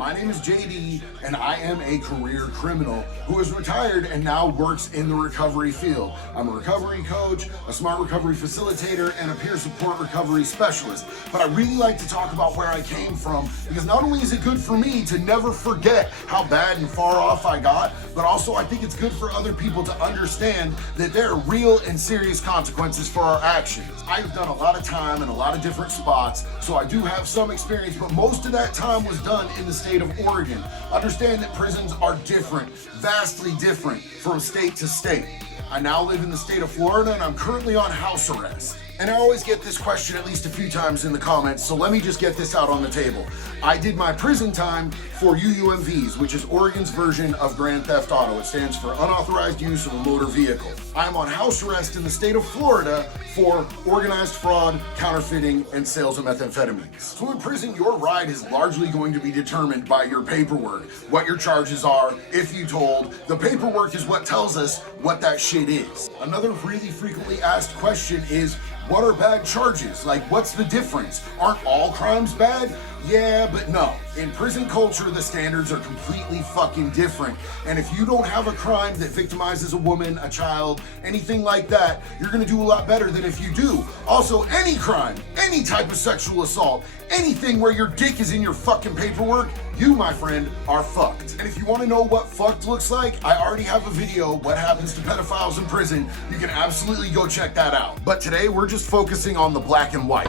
My name is JD, and I am a career criminal who is retired and now works in the recovery field. I'm a recovery coach, a smart recovery facilitator, and a peer support recovery specialist. But I really like to talk about where I came from, because not only is it good for me to never forget how bad and far off I got, but also I think it's good for other people to understand that there are real and serious consequences for our actions. I've done a lot of time in a lot of different spots, so I do have some experience, but most of that time was done in the state of Oregon. Understand that prisons are different, vastly different from state to state. I now live in the state of Florida, and I'm currently on house arrest. And I always get this question at least a few times in the comments, so let me just get this out on the table. I did my prison time for UUMVs, which is Oregon's version of Grand Theft Auto. It stands for unauthorized use of a motor vehicle. I'm on house arrest in the state of Florida for organized fraud, counterfeiting, and sales of methamphetamines. So in prison, your ride is largely going to be determined by your paperwork, what your charges are, if you told. The paperwork is what tells us what that shit is. Another really frequently asked question is, what are bad charges? Like, what's the difference? Aren't all crimes bad? Yeah, but no. In prison culture, the standards are completely fucking different. And if you don't have a crime that victimizes a woman, a child, anything like that, you're gonna do a lot better than if you do. Also, any crime, any type of sexual assault, anything where your dick is in your fucking paperwork, you, my friend, are fucked. And if you wanna know what fucked looks like, I already have a video, What Happens to Pedophiles in Prison. You can absolutely go check that out. But today, we're just focusing on the black and white.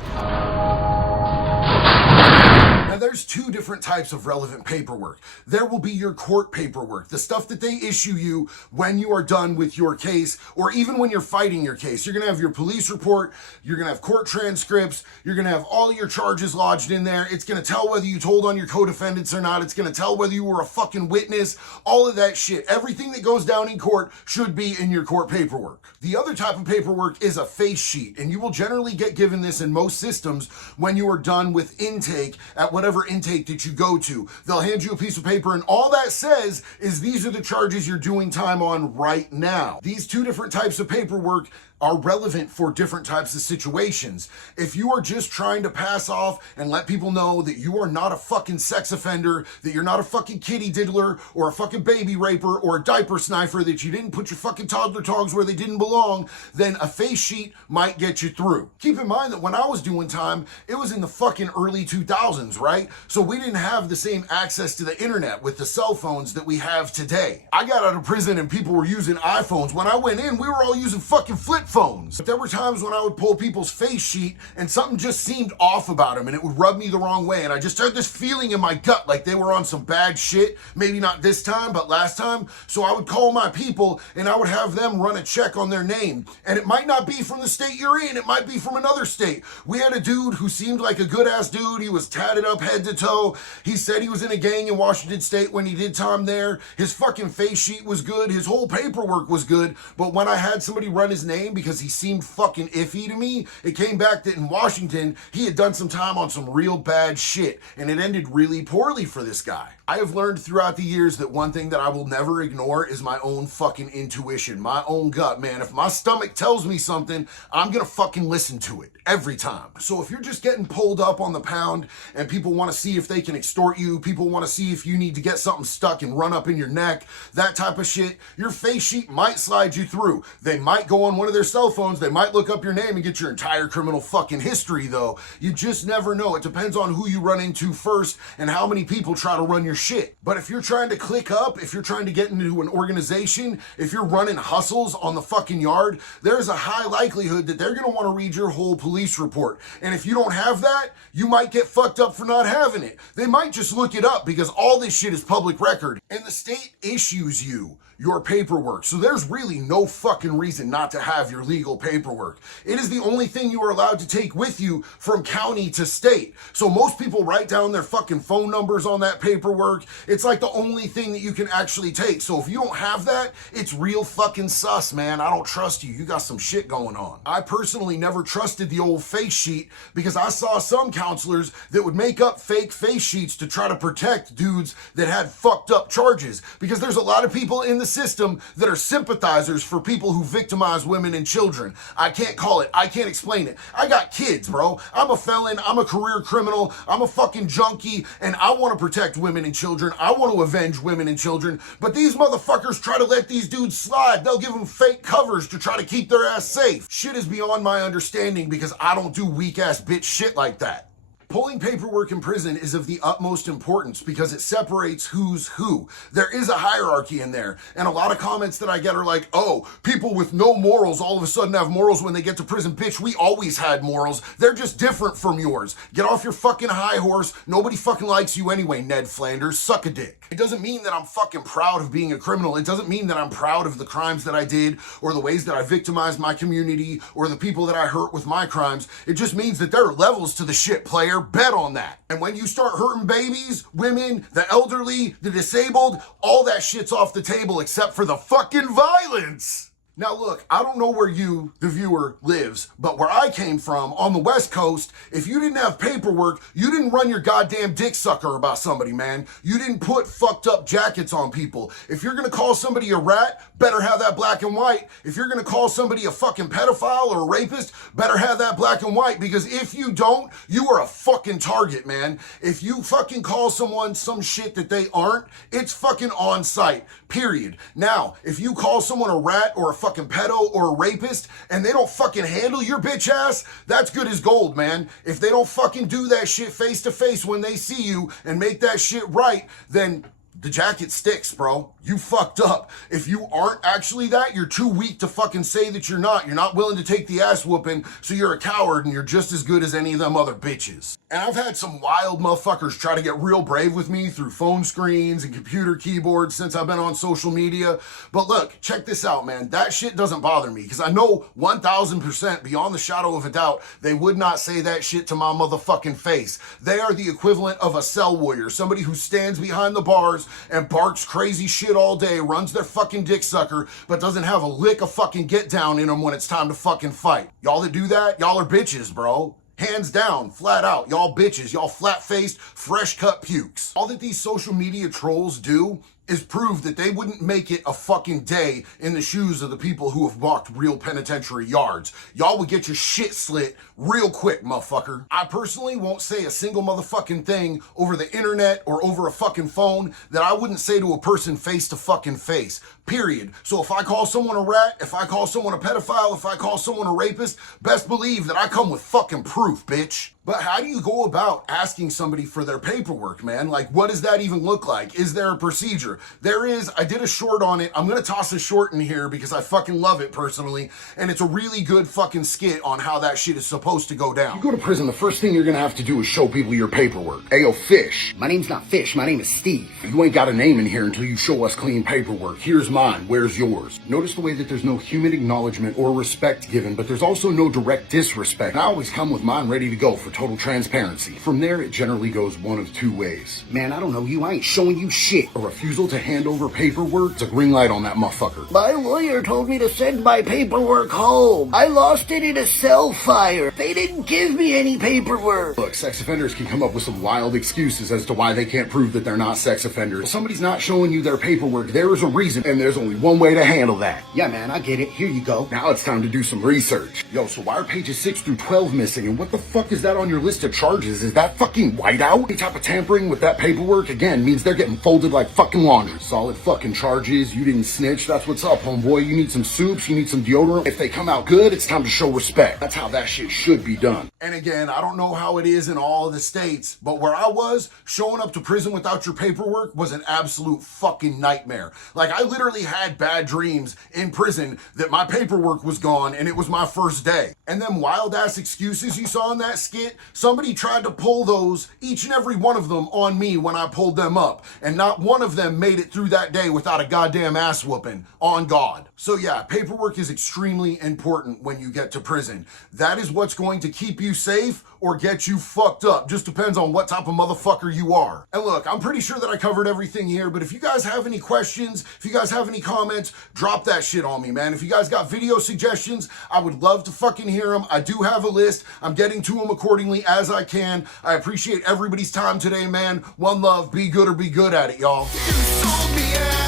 Now, there's two different types of relevant paperwork. There will be your court paperwork, the stuff that they issue you when you are done with your case, or even when you're fighting your case. You're gonna have your police report, you're gonna have court transcripts, you're gonna have all your charges lodged in there. It's gonna tell whether you told on your co-defendants or not. It's gonna tell whether you were a fucking witness, all of that shit. Everything that goes down in court should be in your court paperwork. The other type of paperwork is a face sheet, and you will generally get given this in most systems when you are done with intake at whatever intake that you go to. They'll hand you a piece of paper, and all that says is these are the charges you're doing time on right now. These two different types of paperwork are relevant for different types of situations. If you are just trying to pass off and let people know that you are not a fucking sex offender, that you're not a fucking kitty diddler or a fucking baby raper or a diaper snifer, that you didn't put your fucking toddler togs where they didn't belong, then a face sheet might get you through. Keep in mind that when I was doing time, it was in the fucking early 2000s, right? So we didn't have the same access to the internet with the cell phones that we have today. I got out of prison and people were using iPhones. When I went in, we were all using fucking flip phones. But there were times when I would pull people's face sheet and something just seemed off about them and it would rub me the wrong way, and I just had this feeling in my gut like they were on some bad shit. Maybe not this time, but last time. So I would call my people and I would have them run a check on their name, and it might not be from the state you're in, it might be from another state. We had a dude who seemed like a good ass dude. He was tatted up head to toe. He said he was in a gang in Washington State when he did time there. His fucking face sheet was good, his whole paperwork was good, but when I had somebody run his name because he seemed fucking iffy to me, it came back that in Washington, he had done some time on some real bad shit, and it ended really poorly for this guy. I have learned throughout the years that one thing that I will never ignore is my own fucking intuition, my own gut, man. If my stomach tells me something, I'm gonna fucking listen to it every time. So if you're just getting pulled up on the pound and people wanna see if they can extort you, people wanna see if you need to get something stuck and run up in your neck, that type of shit, your face sheet might slide you through. They might go on one of their cell phones, they might look up your name and get your entire criminal fucking history, though. You just never know. It depends on who you run into first and how many people try to run your shit. But if you're trying to click up, if you're trying to get into an organization, if you're running hustles on the fucking yard, there's a high likelihood that they're gonna wanna read your whole police report. And if you don't have that, you might get fucked up for not having it. They might just look it up because all this shit is public record, and the state issues you your paperwork. So there's really no fucking reason not to have your legal paperwork. It is the only thing you are allowed to take with you from county to state. So most people write down their fucking phone numbers on that paperwork. It's like the only thing that you can actually take. So if you don't have that, it's real fucking sus, man. I don't trust you. You got some shit going on. I personally never trusted the old face sheet because I saw some counselors that would make up fake face sheets to try to protect dudes that had fucked up charges. Because there's a lot of people in the system that are sympathizers for people who victimize women and children. I can't call it. I can't explain it. I got kids, bro. I'm a felon. I'm a career criminal. I'm a fucking junkie, and I want to protect women and children. I want to avenge women and children, but these motherfuckers try to let these dudes slide. They'll give them fake covers to try to keep their ass safe. Shit is beyond my understanding because I don't do weak ass bitch shit like that. Pulling paperwork in prison is of the utmost importance because it separates who's who. There is a hierarchy in there, and a lot of comments that I get are like, oh, people with no morals all of a sudden have morals when they get to prison. Bitch, we always had morals. They're just different from yours. Get off your fucking high horse. Nobody fucking likes you anyway, Ned Flanders. Suck a dick. It doesn't mean that I'm fucking proud of being a criminal. It doesn't mean that I'm proud of the crimes that I did or the ways that I victimized my community or the people that I hurt with my crimes. It just means that there are levels to the shit, player. Bet on that. And when you start hurting babies, women, the elderly, the disabled, all that shit's off the table except for the fucking violence. Now look, I don't know where you, the viewer, lives, but where I came from, on the West Coast, if you didn't have paperwork, you didn't run your goddamn dick sucker about somebody, man. You didn't put fucked up jackets on people. If you're gonna call somebody a rat, better have that black and white. If you're gonna call somebody a fucking pedophile or a rapist, better have that black and white, because if you don't, you are a fucking target, man. If you fucking call someone some shit that they aren't, it's fucking on site, period. Now, if you call someone a rat or a fucking pedo or a rapist and they don't fucking handle your bitch ass, that's good as gold, man. If they don't fucking do that shit face to face when they see you and make that shit right, then the jacket sticks, bro. You fucked up. If you aren't actually that, you're too weak to fucking say that you're not. You're not willing to take the ass whooping, so you're a coward and you're just as good as any of them other bitches. And I've had some wild motherfuckers try to get real brave with me through phone screens and computer keyboards since I've been on social media. But look, check this out, man. That shit doesn't bother me because I know 1000% beyond the shadow of a doubt they would not say that shit to my motherfucking face. They are the equivalent of a cell warrior, somebody who stands behind the bars and barks crazy shit all day, runs their fucking dick sucker, but doesn't have a lick of fucking get down in them when it's time to fucking fight. Y'all that do that, y'all are bitches, bro. Hands down, flat out, y'all bitches, y'all flat-faced, fresh-cut pukes. All that these social media trolls do is prove that they wouldn't make it a fucking day in the shoes of the people who have walked real penitentiary yards. Y'all would get your shit slit real quick, motherfucker. I personally won't say a single motherfucking thing over the internet or over a fucking phone that I wouldn't say to a person face to fucking face. Period. So if I call someone a rat, if I call someone a pedophile, if I call someone a rapist, best believe that I come with fucking proof, bitch. But how do you go about asking somebody for their paperwork, man? Like, what does that even look like? Is there a procedure? There is. I did a short on it. I'm gonna toss a short in here because I fucking love it personally, and it's a really good fucking skit on how that shit is supposed to go down. You go to prison, the first thing you're gonna have to do is show people your paperwork. Ayo, Fish. My name's not Fish, my name is Steve. You ain't got a name in here until you show us clean paperwork. Here's mine, where's yours? Notice the way that there's no human acknowledgement or respect given, but there's also no direct disrespect. I always come with mine ready to go for total transparency. From there, it generally goes one of two ways. Man, I don't know you, I ain't showing you shit. A refusal to hand over paperwork, it's a green light on that motherfucker. My lawyer told me to send my paperwork home. I lost it in a cell fire. They didn't give me any paperwork. Look, sex offenders can come up with some wild excuses as to why they can't prove that they're not sex offenders. If somebody's not showing you their paperwork, there is a reason, and there's only one way to handle that. Yeah, man, I get it. Here you go. Now it's time to do some research. Yo, so why are pages 6 through 12 missing, and what the fuck is that on your list of charges? Is that fucking whiteout? Any type of tampering with that paperwork, again, means they're getting folded like fucking laundry. Solid fucking charges. You didn't snitch. That's what's up, homeboy. You need some soups. You need some deodorant. If they come out good, it's time to show respect. That's how that shit should be done. And again, I don't know how it is in all of the states, but where I was, showing up to prison without your paperwork was an absolute fucking nightmare. Like, I literally had bad dreams in prison that my paperwork was gone and it was my first day. And them wild ass excuses you saw in that skit, somebody tried to pull those, each and every one of them, on me when I pulled them up. And not one of them made it through that day without a goddamn ass whooping. On God. So yeah, paperwork is extremely important when you get to prison. That is what's going to keep you safe or get you fucked up. Just depends on what type of motherfucker you are. And look, I'm pretty sure that I covered everything here, but if you guys have any questions, if you guys have any comments, drop that shit on me, man. If you guys got video suggestions, I would love to fucking hear them. I do have a list. I'm getting to them accordingly as I can. I appreciate everybody's time today, man. One love. Be good or be good at it, y'all. You sold me out.